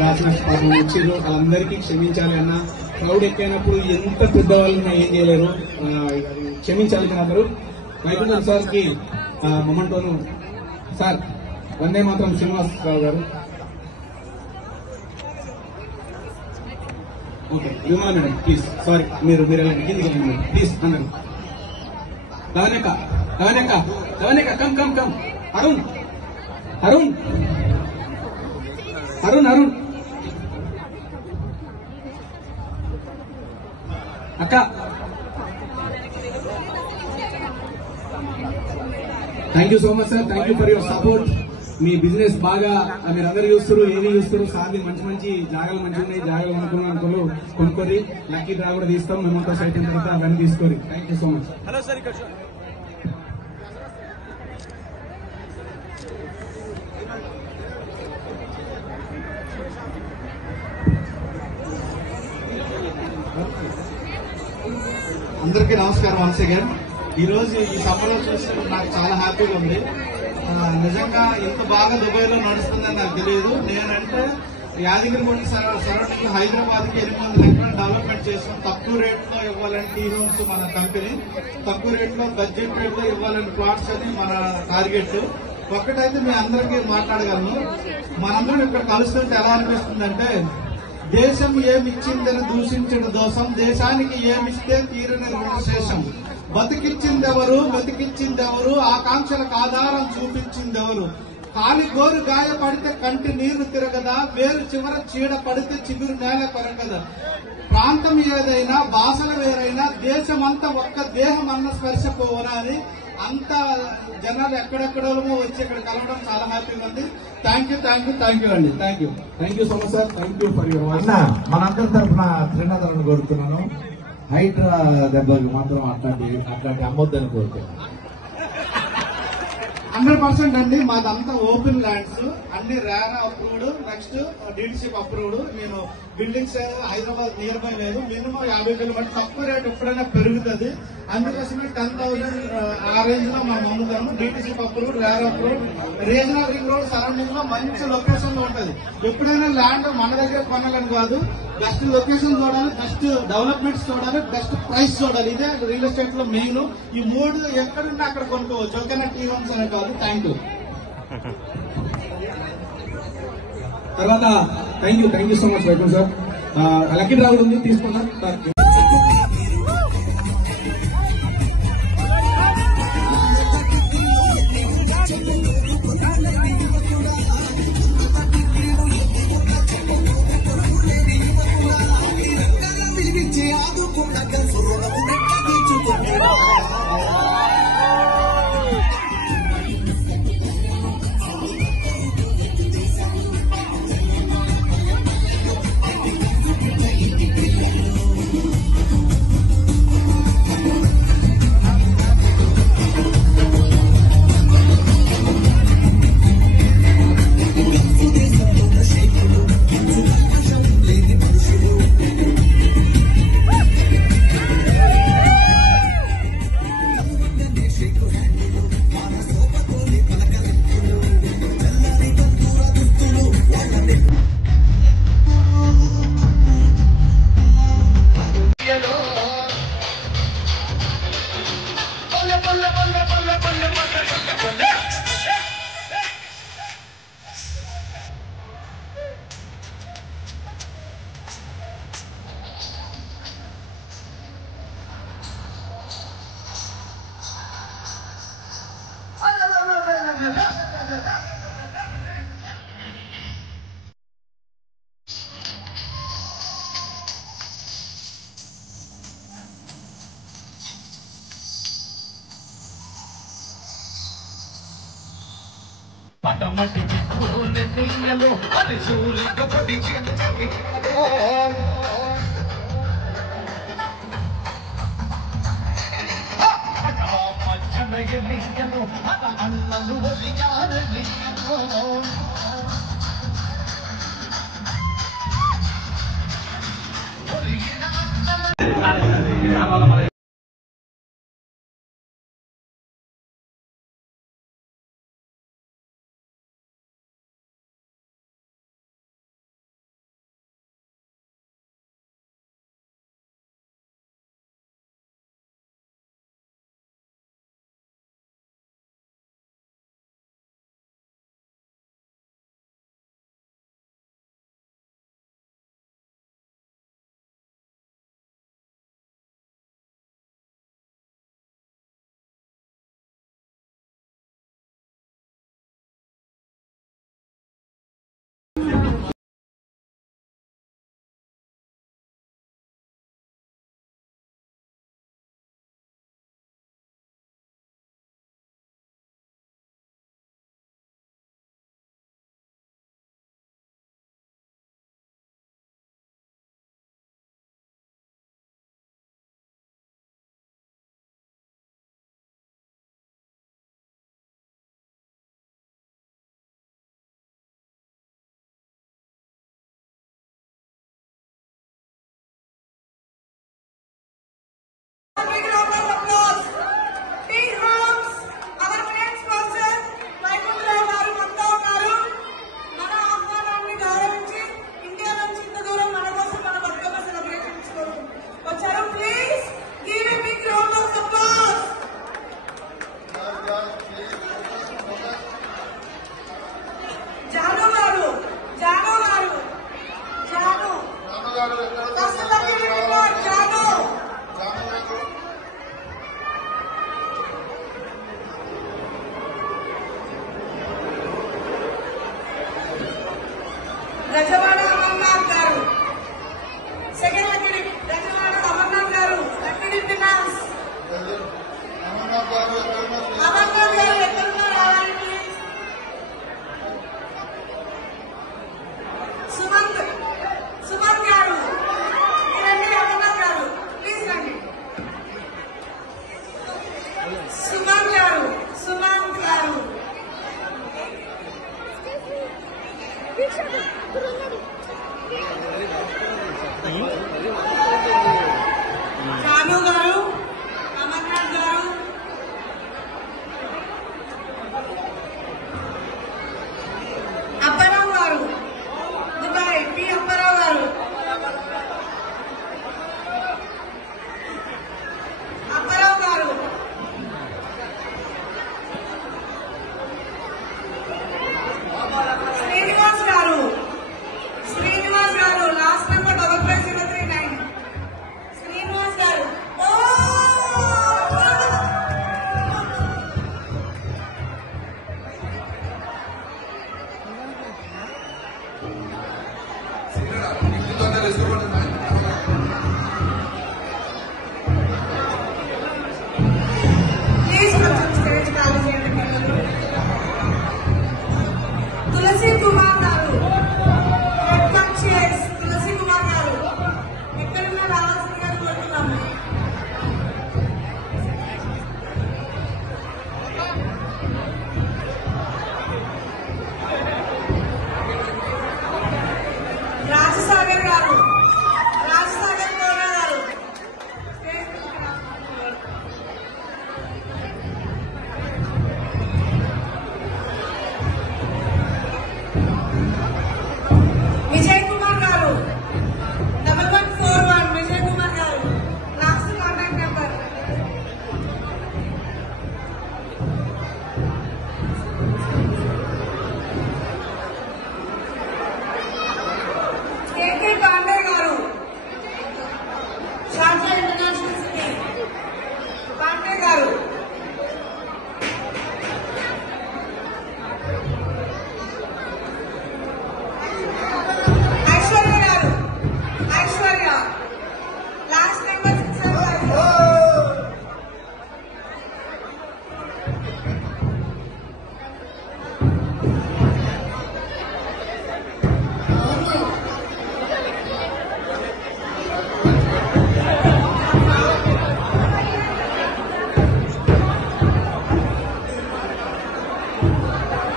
Batch పాపం వచ్చారు, వాళ్ళందరికీ క్షమించాలి అన్న. క్రౌడ్ ఎక్కువైనప్పుడు ఎంత పెద్దవాళ్ళని ఏం చేయలేరు, క్షమించాలి మీరు అందరూ. వైకుంఠం సార్ కి మొమెంటోను సార్, వందే మాత్రం శ్రీనివాసరావు గారు. Okay Vimala madam please, sorry మీరు కిందికి వెళ్ళండి ప్లీజ్ అన్నారు. లవణ్యక లవణ్యక లవణ్యక come come come. Arun Arun Arun Arun అక్క thank you so much sir, thank you for your support. Me business బాగా మీరు అందరు చూస్తారు, ఏమి చూస్తారు సార్. మంచి మంచి జాగాలు మంచిగా ఉన్నాయి, జాగాలు అనుకున్నారు కొనుక్కొని లక్కీ డ్రా కూడా తీస్తాం. మెమోటోస్ అయిపోయిన తర్వాత అవన్నీ తీసుకోండి. Thank you so much. Hello sir, అందరికీ నమస్కారం వన్స్ అగైన్. ఈ రోజు ఈ సభలో చూసి నాకు చాలా హ్యాపీగా ఉంది. నిజంగా ఇంత బాగా దుబాయ్లో నడుస్తుందని నాకు తెలియదు. నేనంటే యాదగిరిగుట్ట సరౌండింగ్ హైదరాబాద్ కి 800 ఎకరాలు డెవలప్మెంట్ చేసాం. తక్కువ రేట్లో ఇవ్వాలని టీ హోమ్స్ మన కంపెనీ, తక్కువ రేట్లో బడ్జెట్ రేట్లో ఇవ్వాలని ప్లాట్స్ అని మన టార్గెట్. ఒక్కటైతే మీ అందరికీ మాట్లాడగలను, మనందరం ఇక్కడ కలుస్తుంటే ఎలా అనిపిస్తుందంటే, దేశం ఏమిచ్చిందని దూషించిన దోషం, దేశానికి ఏమిస్తే తీరని రుణశేషం. బతికిచ్చిందెవరు బతికిచ్చిందెవరు, ఆకాంక్షలకు ఆధారం చూపించిందెవరు. కాలి గోరు గాయపడితే కంటి నీరు తిరగదా, వేరు చివర చీడ పడితే చిగురు నేల పెరగదా. ప్రాంతం ఏదైనా భాషలు వేరైనా దేశమంతా ఒక్క దేహం అన్న స్పర్శపోవనా అని అంత జనాలు ఎక్కడెక్కడో వచ్చి ఇక్కడ కలవడం చాలా హ్యాపీగా ఉంది. Thank you thank you thank you అండి. Thank you thank you so much sir, thank you for your అన్న. మనందరి తరఫున త్రినాథలను కోరుతున్నాను, హైడ్రా దెబ్బకి మాత్రం అట్లాంటి అమ్మొద్దని కోరుతున్నాను. 100% అండి. మాదంతా ఓపెన్ ల్యాండ్స్, అన్ని RERA approved, next DTCP approved. నేను బిల్డింగ్స్ హైదరాబాద్ నియర్ బై లేదు. మినిమం 50 కిలోమీటర్ తక్కువ రేట్ ఎప్పుడైనా పెరుగుతుంది. అందుకోసమే 10,000 ఆ రేంజ్ లో మనం అమ్ముతాము. DTCP approved, RERA approved, regional ring road surrounding లో మంచి లొకేషన్ లో ఉంటుంది. ఎప్పుడైనా ల్యాండ్ మన దగ్గర కొనాలని కాదు, బెస్ట్ లొకేషన్ చూడాలి, బెస్ట్ డెవలప్మెంట్స్ చూడాలి, బెస్ట్ ప్రైస్ చూడాలి. ఇదే రియల్ ఎస్టేట్ లో మెయిన్. ఈ 3 ఎక్కడున్నా అక్కడ కొనుక్కోవచ్చు. ఓకేనా? టీ హోమ్స్ అనే కాదు. Thank you. తర్వాత thank you so much Vaikunth sir. Lucky draw ఉంది, తీసుకున్నాం. పటమటి నెయ్యలో అది సూలిక పడి మచ్చనయ్యలో అత అన్నలు ఒరిగారు. గజవాడ అమర్నాథ్ గారు. సెకండ్ లక్కీ గజవాడ అమర్నాథ్ గారు. లక్కీ ఫినాన్స్ అమర్నాథ్ గారు ఎక్కడున్నా రావాలి ప్లీజ్. సుమంత్ గారు రండి. అమర్నాథ్ గారు ప్లీజ్ రండి. సుమంత్ గారు జాను గారు, అమర్నాథ్ గారు, అప్పారావు గారు, దుబాయ్ పి అప్పారావు గారు, శ్రీనివాస్ గారు లాస్ట్ నెంబర్ 55039. శ్రీనివాస్ గారు ప్లీజ్ కొంచెం స్టేజ్ ఖాళీ చేయండి. తులసి కుమార్ గారు, తులసి కుమార్ గారు ఎక్కడున్నా రావాల్సిందిగా కోరుతున్నాము. రాజసాగర్ గారు, రాజసాగర్ కోరా గారు విజయ్ కుమార్ గారు 1141 విజయ్ కుమార్ గారు లాస్ట్ కాంటాక్ట్ నెంబర్. కేకే పాండే గారు షార్జా ఇంటర్నేషనల్ సిటీ. పాండే గారు ఐశ్వర్య గారు, Aishwarya last number 675.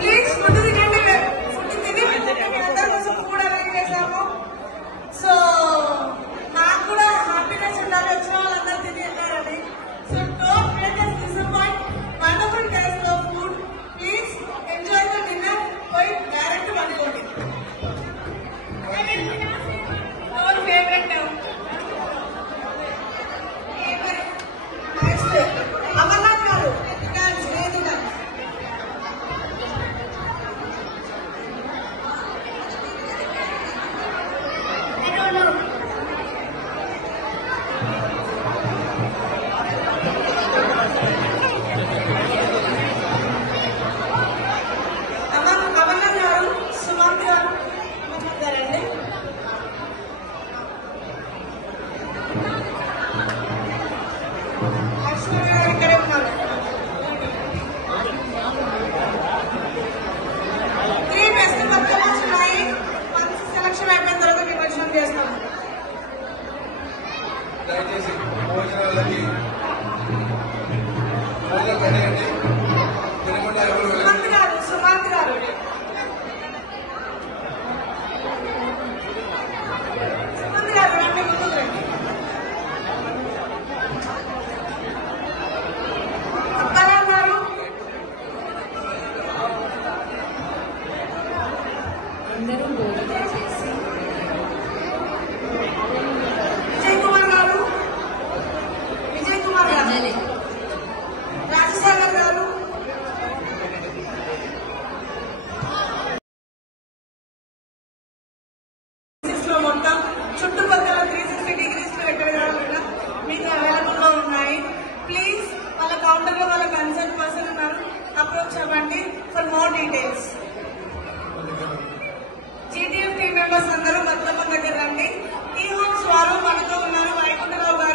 Please food తినండి. ఫుడ్ తిని మీ అందరి కోసం కూడా అరేంజ్ చేశాము. సో నాకు కూడా హ్యాపీనెస్ ఉండాలి వచ్చిన వాళ్ళందరూ తిని వెళ్ళారని. So don't make us disappoint. Wonderful taste of food. Please enjoy the dinner. పోయి డైరెక్ట్ వండుకోండి. Our favourite next Amarnath garu dance లేదు డాన్స్. అమర్నాథ్ గారు, సుమంత్ గారు, అమర్నాథ్ గారండి. ఐశ్వర్య గారు ఇక్కడే ఉన్నారు. 3 బెస్ట్ పర్ఫార్మెన్స్ ఉన్నాయి. వన్స్ సెలక్షన్ అయిపోయిన తర్వాత విమర్శనం చేస్తాము. దయచేసి భోజనాలకి భోజనం పెట్టండి. తినకుండా ఎవరు సుమంత్ గారు, సుమంత్ గారు సుమంత్ గారు రండి, ముందుకు రండి. అప్పారావు గారు, విజయ్ కుమార్ గారు, విజయ్ కుమార్ గారు, రాజసాగర్ గారు, లో మొత్తం చుట్టుపక్కల 360 degrees లో ఎక్కడ కావాలన్నా మీకు అవైలబుల్ లో ఉన్నాయి. ప్లీజ్ వాళ్ళ కౌంటర్ లో వాళ్ళ కన్సర్న్ పర్సన్ ఉన్నారు, అప్రోచ్ అవ్వండి for more details. GTF team members అందరూ బతుకమ్మ దగ్గర రండి. ఈ హోమ్స్ వారు మనతో ఉన్నారు. వైకుంఠరావు గారు